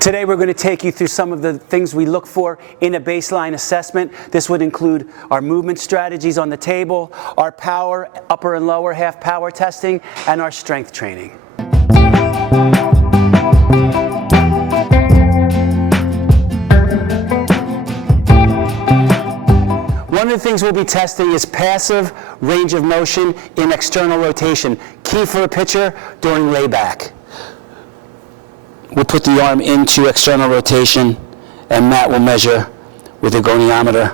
Today we're going to take you through some of the things we look for in a baseline assessment. This would include our movement strategies on the table, our power, upper and lower half power testing, and our strength training. One of the things we'll be testing is passive range of motion in external rotation, key for a pitcher during layback. We'll put the arm into external rotation, and Matt will measure with a goniometer.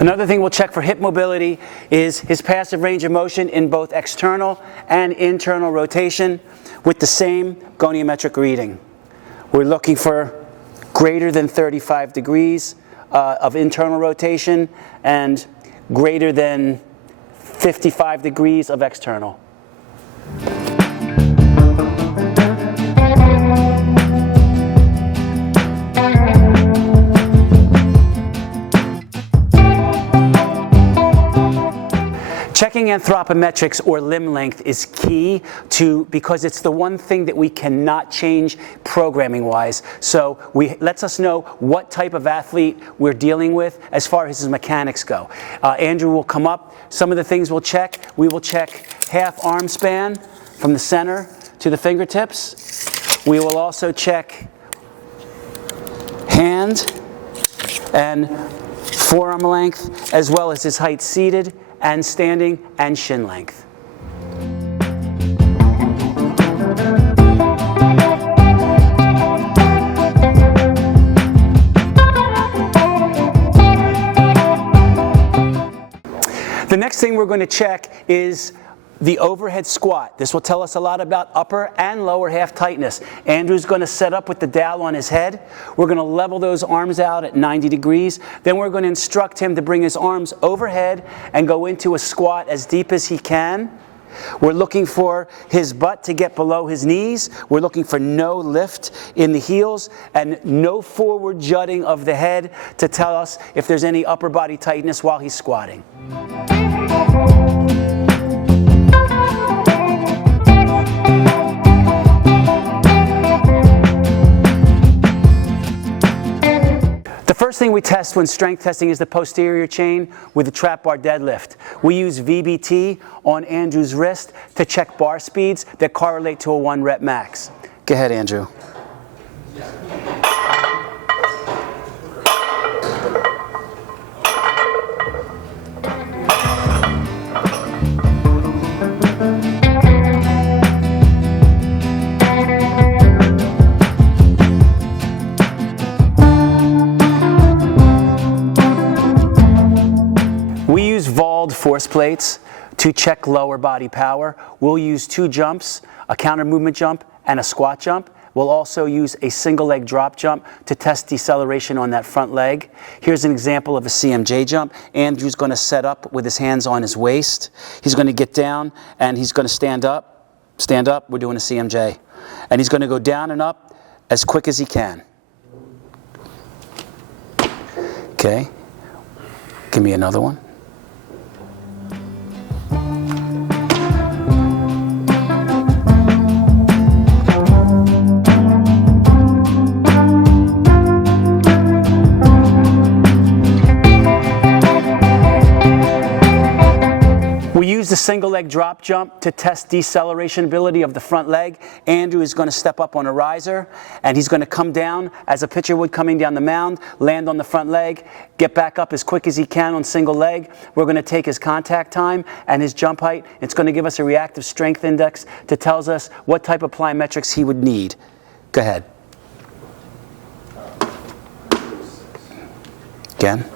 Another thing we'll check for hip mobility is his passive range of motion in both external and internal rotation with the same goniometric reading. We're looking for greater than 35 degrees of internal rotation and greater than 55 degrees of external. Checking anthropometrics or limb length is key because it's the one thing that we cannot change programming-wise. So lets us know what type of athlete we're dealing with as far as his mechanics go. Andrew will come up. Some of the things we'll check. We will check half arm span from the center to the fingertips. We will also check hand and forearm length, as well as his height seated and standing and shin length. The next thing we're going to check is the overhead squat. This will tell us a lot about upper and lower half tightness. Andrew's going to set up with the dowel on his head. We're going to level those arms out at 90 degrees. Then we're going to instruct him to bring his arms overhead and go into a squat as deep as he can. We're looking for his butt to get below his knees. We're looking for no lift in the heels and no forward jutting of the head to tell us if there's any upper body tightness while he's squatting. The first thing we test when strength testing is the posterior chain with the trap bar deadlift. We use VBT on Andrew's wrist to check bar speeds that correlate to a 1 rep max. Go ahead, Andrew. Force plates to check lower body power. We'll use 2 jumps, a counter movement jump and a squat jump. We'll also use a single leg drop jump to test deceleration on that front leg. Here's an example of a CMJ jump. Andrew's going to set up with his hands on his waist. He's going to get down and he's going to stand up. Stand up, we're doing a CMJ. And he's going to go down and up as quick as he can. Okay, give me another one. The single leg drop jump to test deceleration ability of the front leg. Andrew is going to step up on a riser and he's going to come down as a pitcher would coming down the mound, land on the front leg, get back up as quick as he can on single leg. We're going to take his contact time and his jump height. It's going to give us a reactive strength index that tells us what type of plyometrics he would need. Go ahead. Again.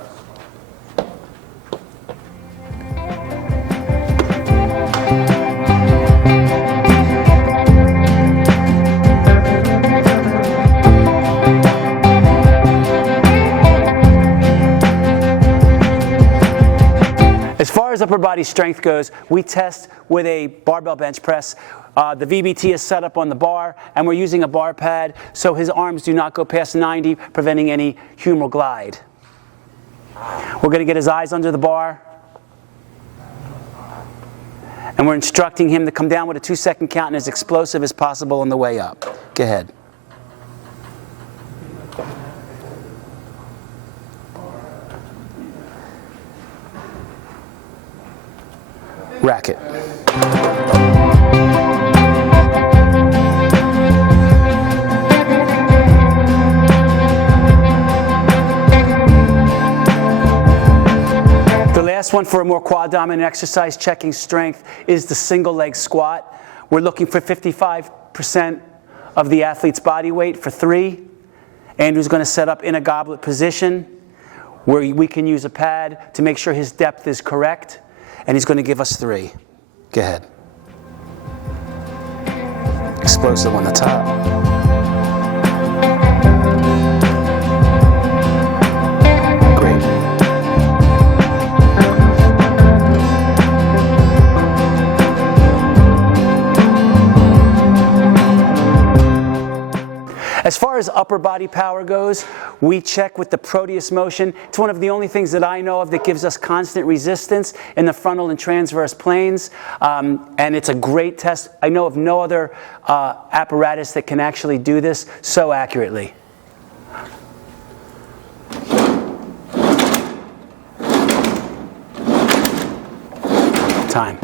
As far as upper body strength goes, we test with a barbell bench press. The VBT is set up on the bar, and we're using a bar pad so his arms do not go past 90, preventing any humeral glide. We're going to get his eyes under the bar. And we're instructing him to come down with a 2-second count and as explosive as possible on the way up. Go ahead. Racket. The last one for a more quad dominant exercise, checking strength, is the single leg squat. We're looking for 55% of the athlete's body weight for 3. Andrew's going to set up in a goblet position where we can use a pad to make sure his depth is correct. And he's going to give us 3. Go ahead. Explosive on the top. Great. As far as upper body power goes, we check with the Proteus motion. It's one of the only things that I know of that gives us constant resistance in the frontal and transverse planes. And it's a great test. I know of no other apparatus that can actually do this so accurately. Time.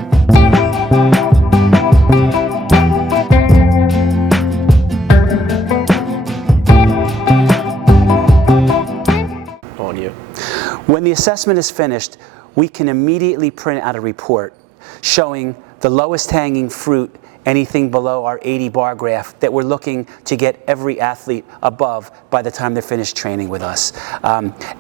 When the assessment is finished, we can immediately print out a report showing the lowest hanging fruit, anything below our 80 bar graph, that we're looking to get every athlete above by the time they're finished training with us.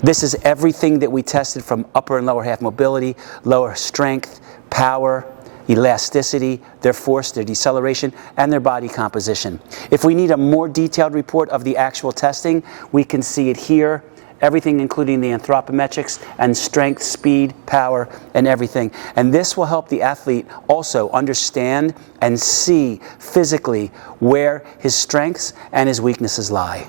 This is everything that we tested from upper and lower half mobility, lower strength, power, elasticity, their force, their deceleration, and their body composition. If we need a more detailed report of the actual testing, we can see it here. Everything including the anthropometrics and strength, speed, power, and everything. And this will help the athlete also understand and see physically where his strengths and his weaknesses lie.